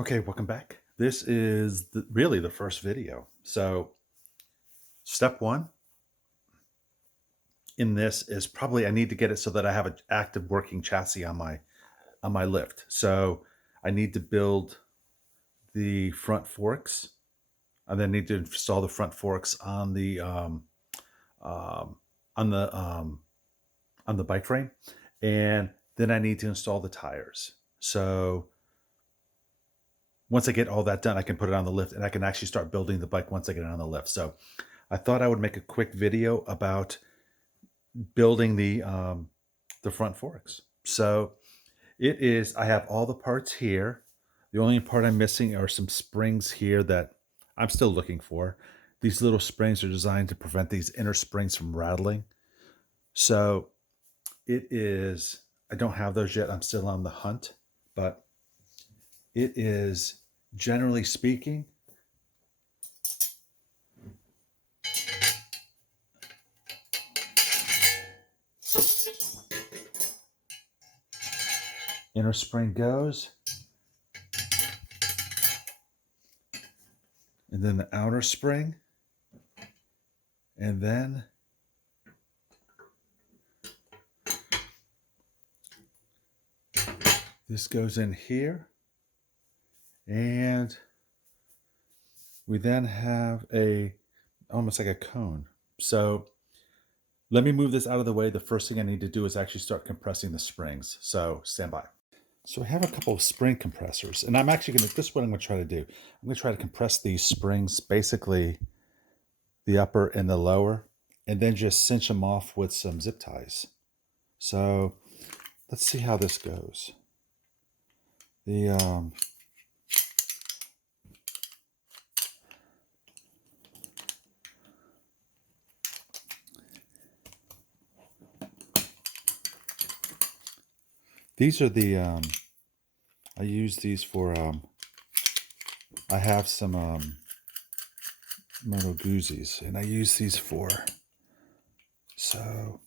Okay, welcome back. This is really the first video. So, step one in this is probably I need to get it so that I have an active working chassis on my lift. So, I need to build the front forks, and then need to install the front forks um, on the on the bike frame, and then I need to install the tires. So once I get all that done, I can put it on the lift and I can actually start building the bike once I get it on the lift. So I thought I would make a quick video about building the front forks. So I have all the parts here. The only part I'm missing are some springs here that I'm still looking for. These little springs are designed to prevent these inner springs from rattling. So I don't have those yet. I'm still on the hunt, but it is, generally speaking, inner spring goes, and then the outer spring, and then this goes in here, and we then have almost like a cone. So let me move this out of the way. The first thing I need to do is actually start compressing the springs. So stand by. So I have a couple of spring compressors, and this is what I'm going to try to do. I'm going to try to compress these springs, basically the upper and the lower, and then just cinch them off with some zip ties. So let's see how this goes. These are I use these for, I have some Moto Guzzi's, and I use these so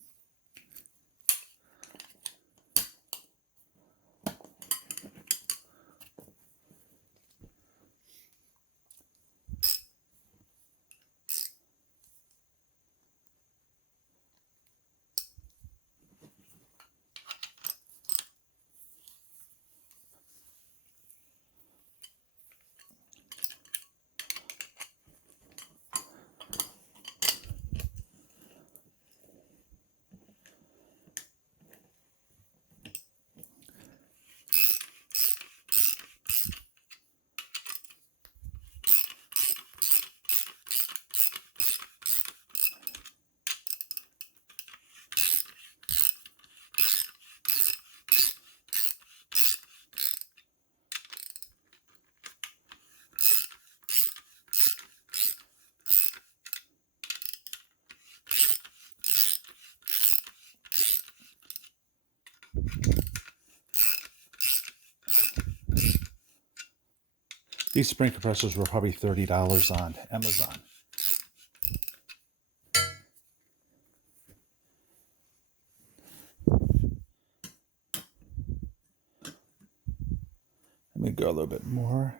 these spring compressors were probably $30 on Amazon. Let me go a little bit more.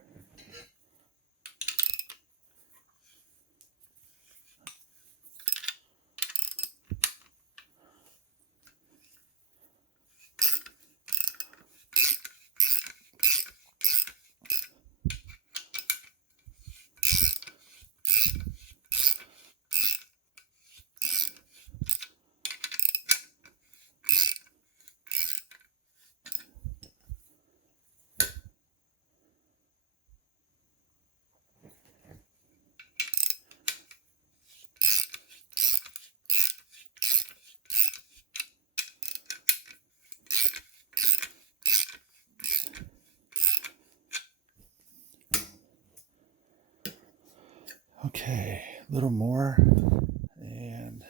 Okay, a little more, and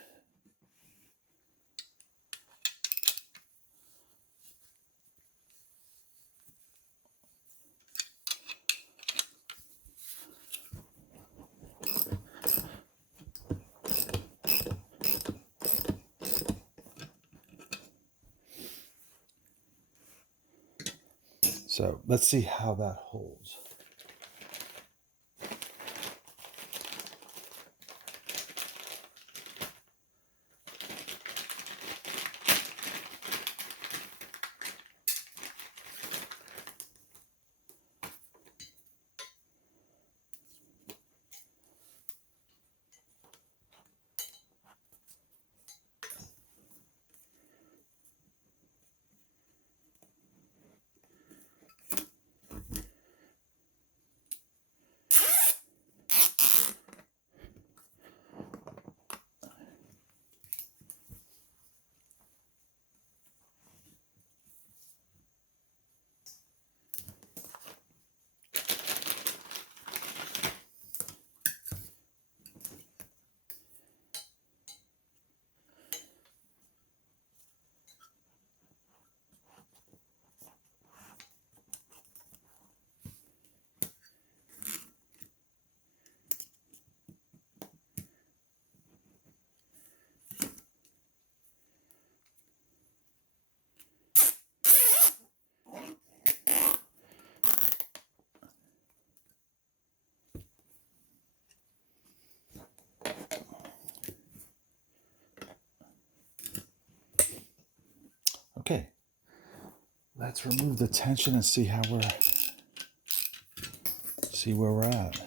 so let's see how that holds. let's remove the tension and see where we're at.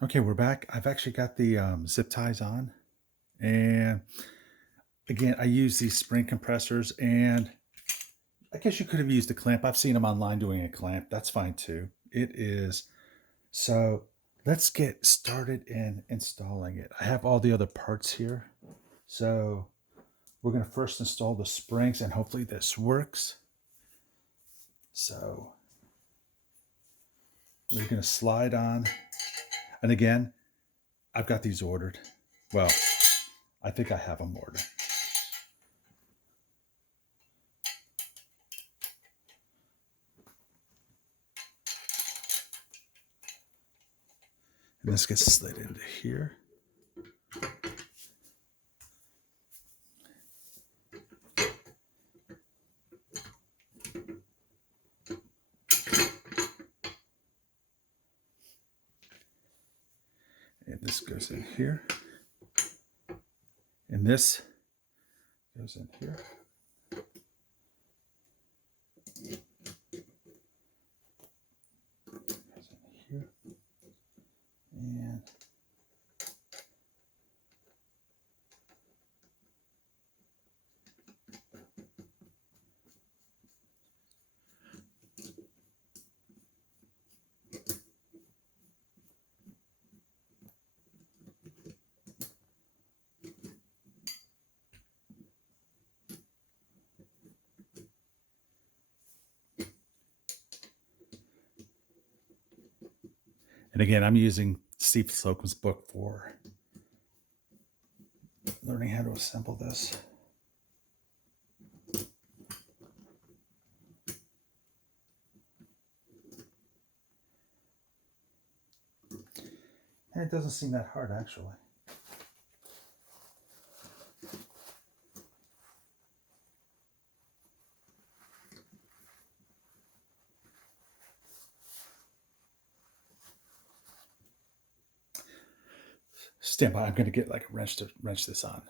Okay, we're back. I've actually got the zip ties on. And again, I use these spring compressors, and I guess you could have used a clamp. I've seen them online doing a clamp. That's fine too. It is. So let's get started in installing it. I have all the other parts here. So we're going to first install the springs, and hopefully this works. So we're going to slide on. And again, I've got these ordered. Well, I think I have them ordered. And this gets slid into here. And this goes in here. And this goes in here. Goes in here. And again, I'm using Steve Slocum's book for learning how to assemble this. And it doesn't seem that hard, actually. Stand by. I'm going to get like a wrench to wrench this on. Okay.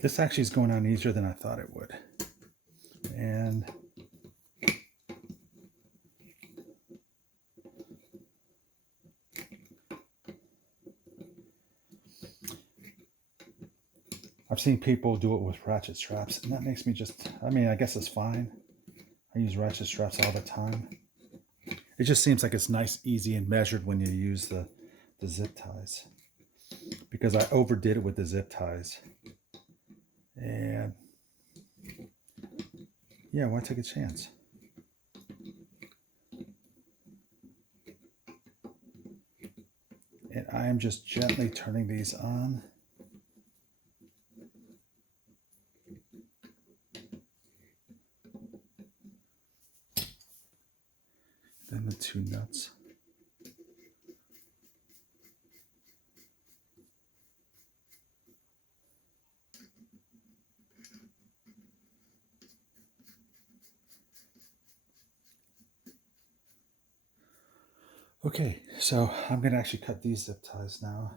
This actually is going on easier than I thought it would. And I've seen people do it with ratchet straps, and that makes me I guess it's fine. I use ratchet straps all the time. It just seems like it's nice, easy, and measured when you use the zip ties. Because I overdid it with the zip ties. And yeah, why take a chance? And I am just gently turning these on. Then the two nuts. Okay, so I'm going to actually cut these zip ties now.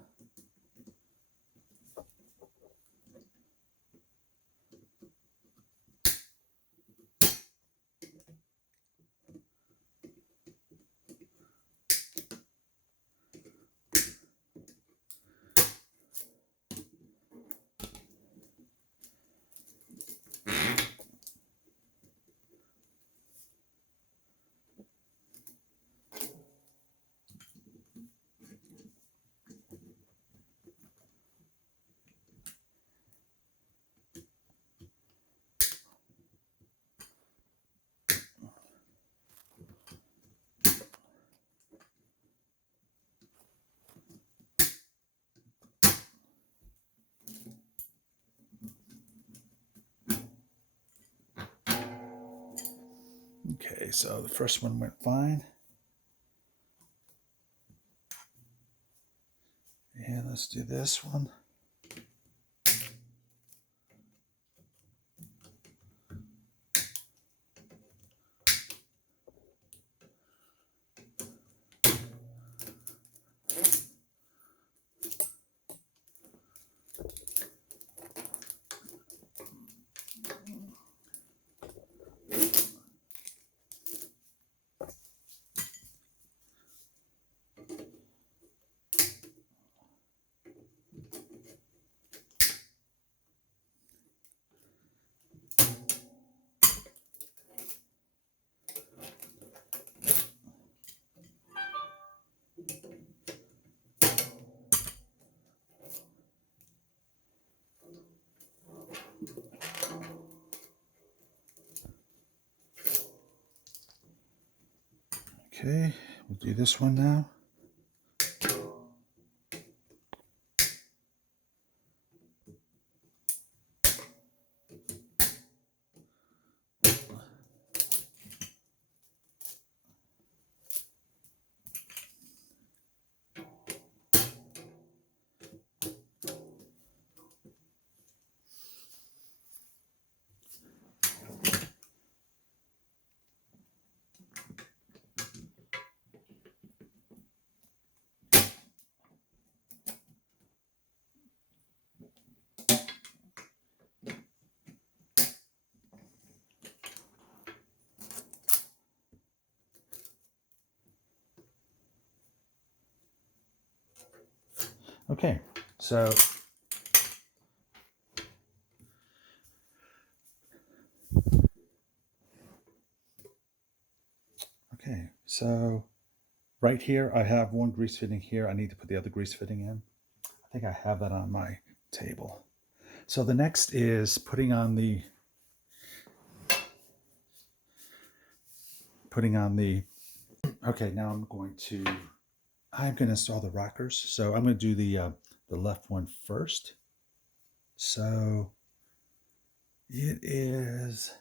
Okay, so the first one went fine. And let's do this one. Okay, we'll do this one now. Okay, so right here I have one grease fitting here. I need to put the other grease fitting in. I think I have that on my table. So the next is putting on the okay, now I'm going to install the rockers. So I'm going to do the left one first. So it is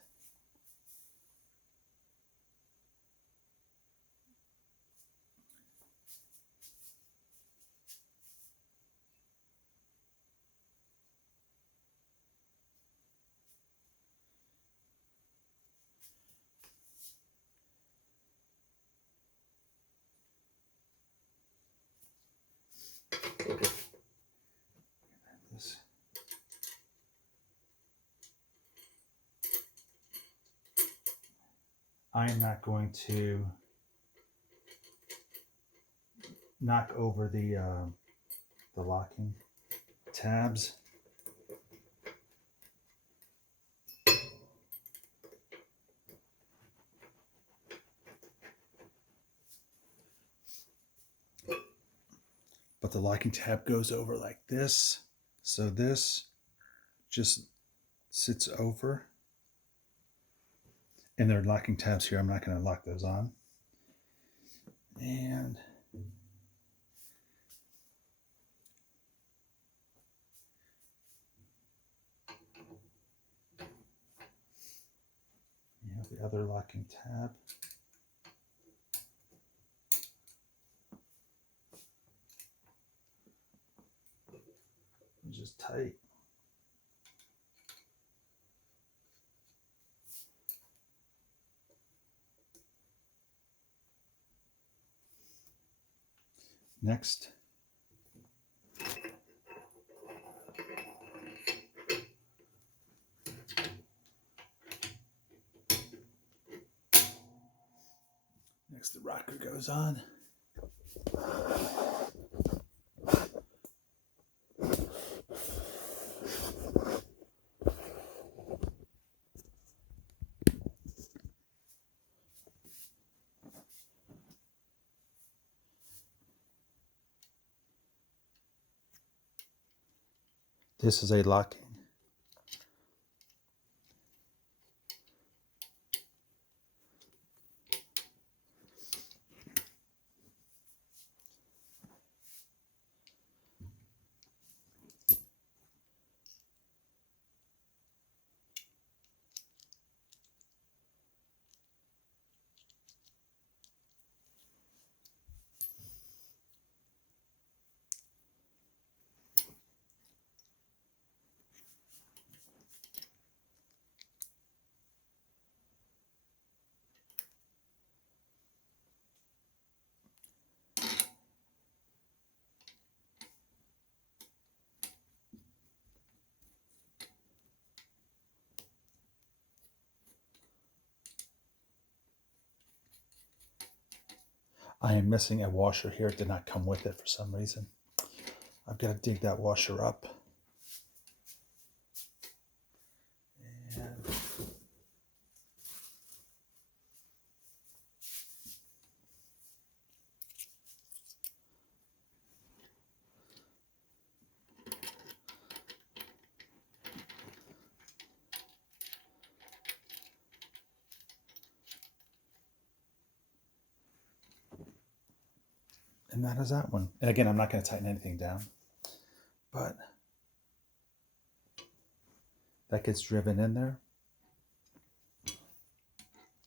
this. I am not going to knock over the locking tabs. But the locking tab goes over like this. So this just sits over. And there are locking tabs here. I'm not going to lock those on. And you have the other locking tab. It's just tight. Next, the rocker goes on. This is a locking. I am missing a washer here. It did not come with it for some reason. I've got to dig that washer up. And that is that one. And again, I'm not going to tighten anything down, but that gets driven in there.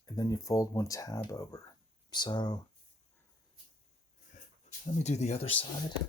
And then you fold one tab over. So let me do the other side.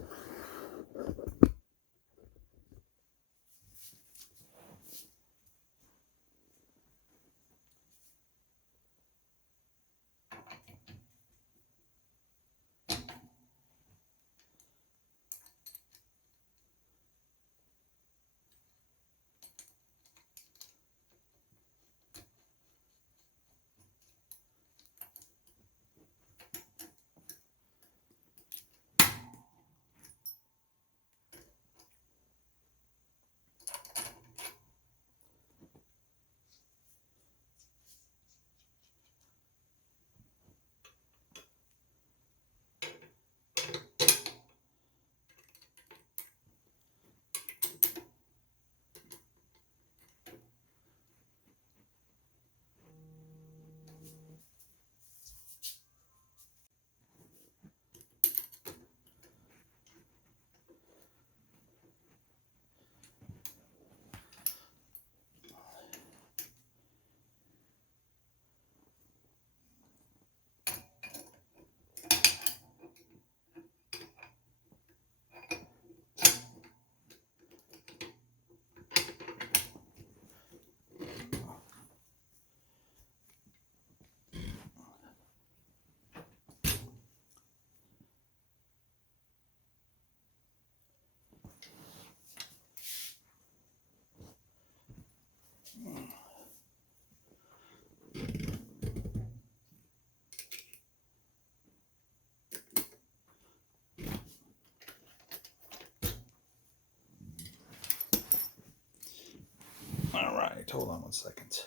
All right, hold on one second.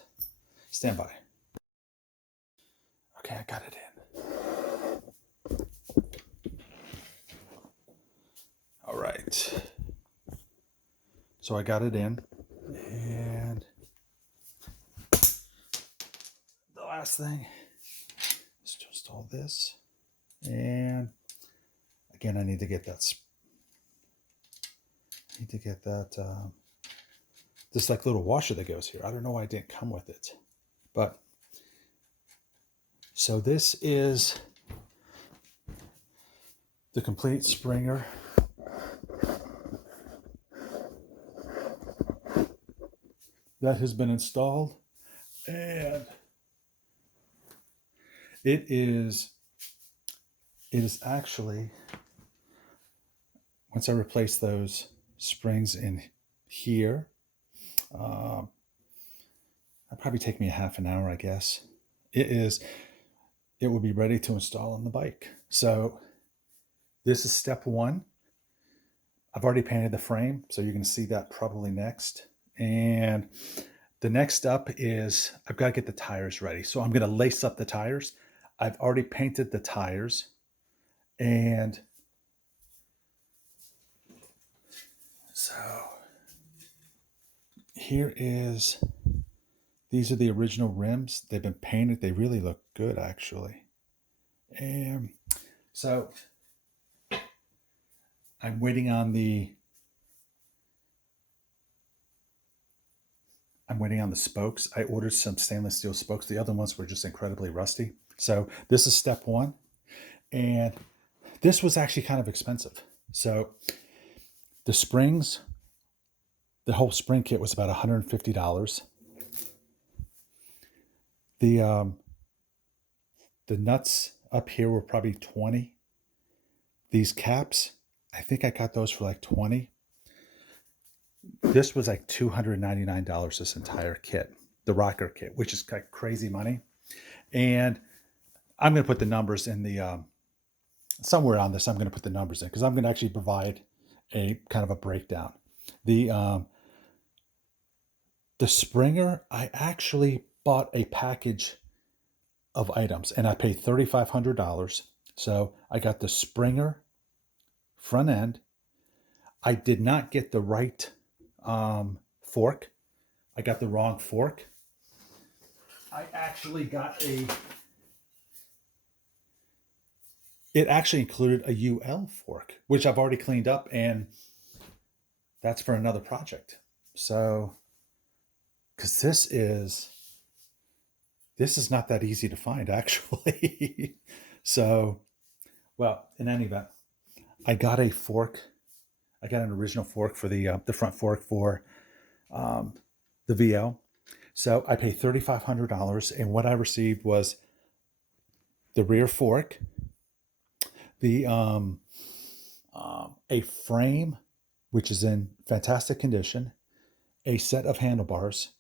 Stand by. Okay, I got it in. All right. So I got it in. And the last thing is to install this. And again, I need to get that. This like little washer that goes here. I don't know why it didn't come with it, but so this is the complete Springer. That has been installed, and it is actually, once I replace those springs in here, that'll probably take me a half an hour, I guess. It will be ready to install on the bike. So this is step one. I've already painted the frame, so you're going to see that probably next. And the next up is I've got to get the tires ready. So I'm going to lace up the tires. I've already painted the tires, and so these are the original rims. They've been painted. They really look good, actually. And so I'm waiting on the spokes. I ordered some stainless steel spokes. The other ones were just incredibly rusty. So this is step one. And this was actually kind of expensive. So the springs, the whole spring kit was about $150. The nuts up here were probably $20. These caps, I think I got those for like $20. This was like $299, this entire kit, the rocker kit, which is like crazy money. And I'm going to put the numbers in the somewhere on this, I'm going to put the numbers in because I'm going to actually provide a kind of a breakdown. The Springer, I actually bought a package of items and I paid $3,500. So I got the Springer front end. I did not get the right fork. I got the wrong fork. I actually got it actually included a UL fork, which I've already cleaned up, and that's for another project. So, because this is not that easy to find actually. So, well, in any event, I got a fork. I got an original fork for the front fork for um, the VL. So I paid $3,500, and what I received was the rear fork, the a frame, which is in fantastic condition, a set of handlebars,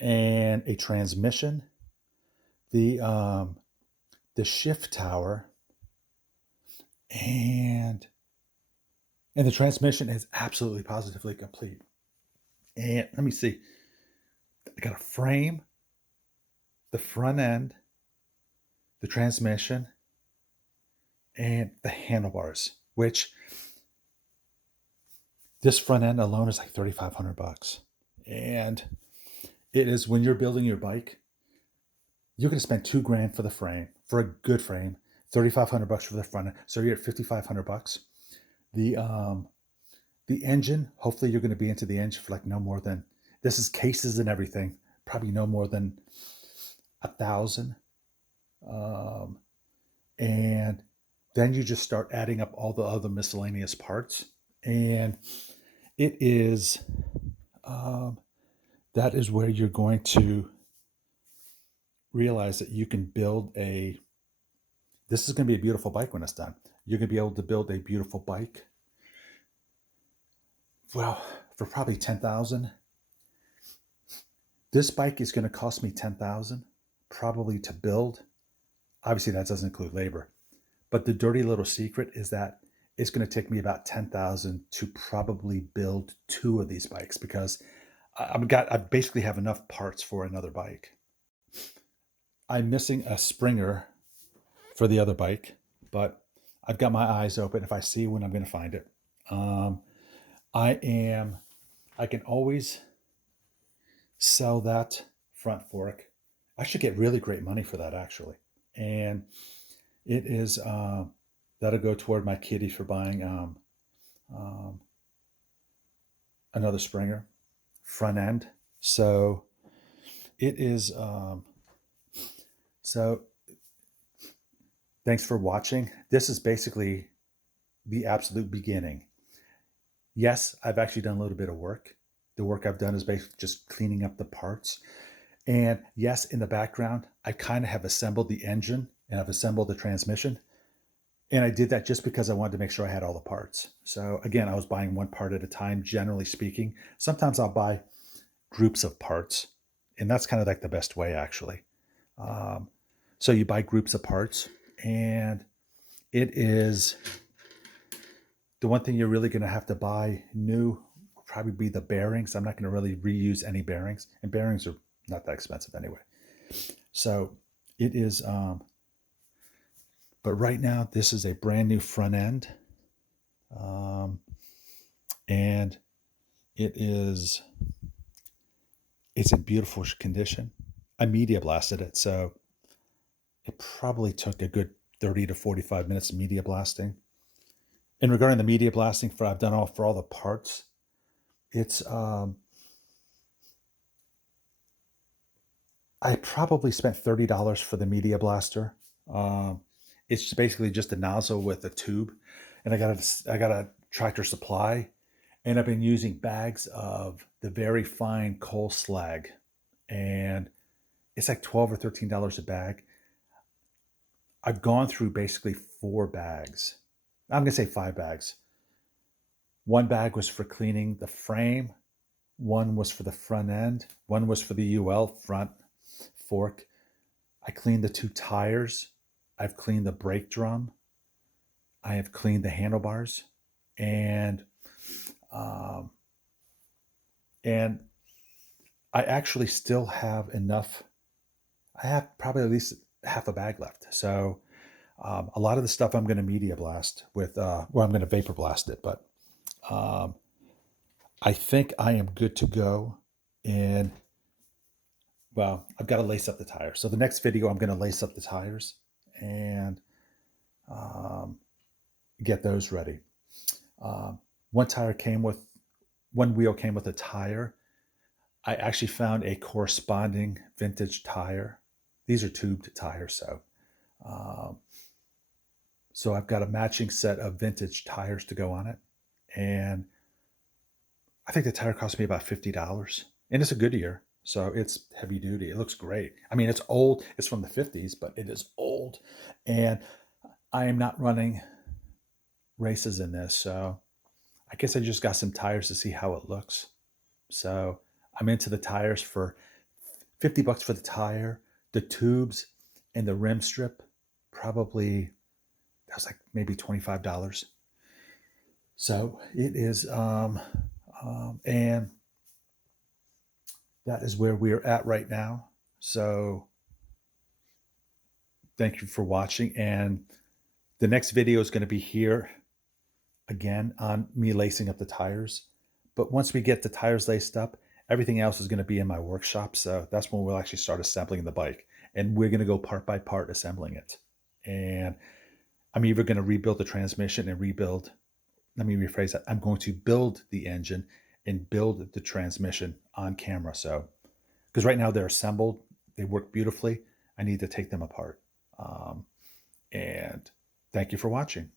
and a transmission, the shift tower, and the transmission is absolutely positively complete. And let me see, I got a frame, the front end, the transmission, and the handlebars, which this front end alone is like $3,500. And it is, when you're building your bike, you're going to spend $2,000 for the frame, for a good frame, $3,500 for the front end. So you're at $5,500. The engine, hopefully you're going to be into the engine for like no more than, this is cases and everything, probably no more than $1,000. And then you just start adding up all the other miscellaneous parts, and it is that is where you're going to realize that you can build this is going to be a beautiful bike when it's done. You're going to be able to build a beautiful bike, well, for probably $10,000. This bike is going to cost me $10,000 probably to build. Obviously that doesn't include labor, but the dirty little secret is that it's going to take me about $10,000 to probably build 2 of these bikes, because I basically have enough parts for another bike. I'm missing a Springer for the other bike, but I've got my eyes open. If I see one, I'm going to find it. I can always sell that front fork. I should get really great money for that actually. And it is, that'll go toward my kitty for buying another Springer front end. So it is, so thanks for watching. This is basically the absolute beginning. Yes, I've actually done a little bit of work. The work I've done is basically just cleaning up the parts. And yes, in the background, I kind of have assembled the engine and I've assembled the transmission. And I did that just because I wanted to make sure I had all the parts. So again, I was buying one part at a time, generally speaking. Sometimes I'll buy groups of parts, and that's kind of like the best way actually. So you buy groups of parts, and it is the one thing you're really going to have to buy new will probably be the bearings. I'm not going to really reuse any bearings, and bearings are not that expensive anyway. So it is, but right now this is a brand new front end. And it's in beautiful condition. I media blasted it, so it probably took a good 30 to 45 minutes of media blasting. And regarding the media blasting I've done for all the parts, it's I probably spent $30 for the media blaster. It's basically just a nozzle with a tube, and I got a Tractor Supply, and I've been using bags of the very fine coal slag, and it's like $12 or $13 a bag. I've gone through basically 4 bags. I'm going to say 5 bags. One bag was for cleaning the frame. One was for the front end. One was for the UL front fork. I cleaned the 2 tires. I've cleaned the brake drum. I have cleaned the handlebars, and um, and I actually still have enough. I have probably at least half a bag left. So a lot of the stuff I'm going to media blast with, well, I'm going to vapor blast it, but um, I think I am good to go. And well, I've got to lace up the tires. So the next video, I'm going to lace up the tires and um, get those ready. Um, one tire came with one wheel came with a tire. I actually found a corresponding vintage tire. These are tubed tires, um, so I've got a matching set of vintage tires to go on it, and I think the tire cost me about $50, and it's a Goodyear, so it's heavy duty. It looks great. I mean, it's old. It's from the '50s, but it is old, and I am not running races in this, so I guess I just got some tires to see how it looks. So I'm into the tires for $50 for the tire, the tubes, and the rim strip. Probably that was like maybe $25. So it is, and that is where we're at right now. So thank you for watching. And the next video is going to be here again on me lacing up the tires. But once we get the tires laced up, everything else is going to be in my workshop. So that's when we'll actually start assembling the bike. And we're going to go part by part assembling it. And I'm either going to rebuild the transmission and rebuild, let me rephrase that. I'm going to build the engine and build the transmission on camera. So, because right now they're assembled, they work beautifully. I need to take them apart. And thank you for watching.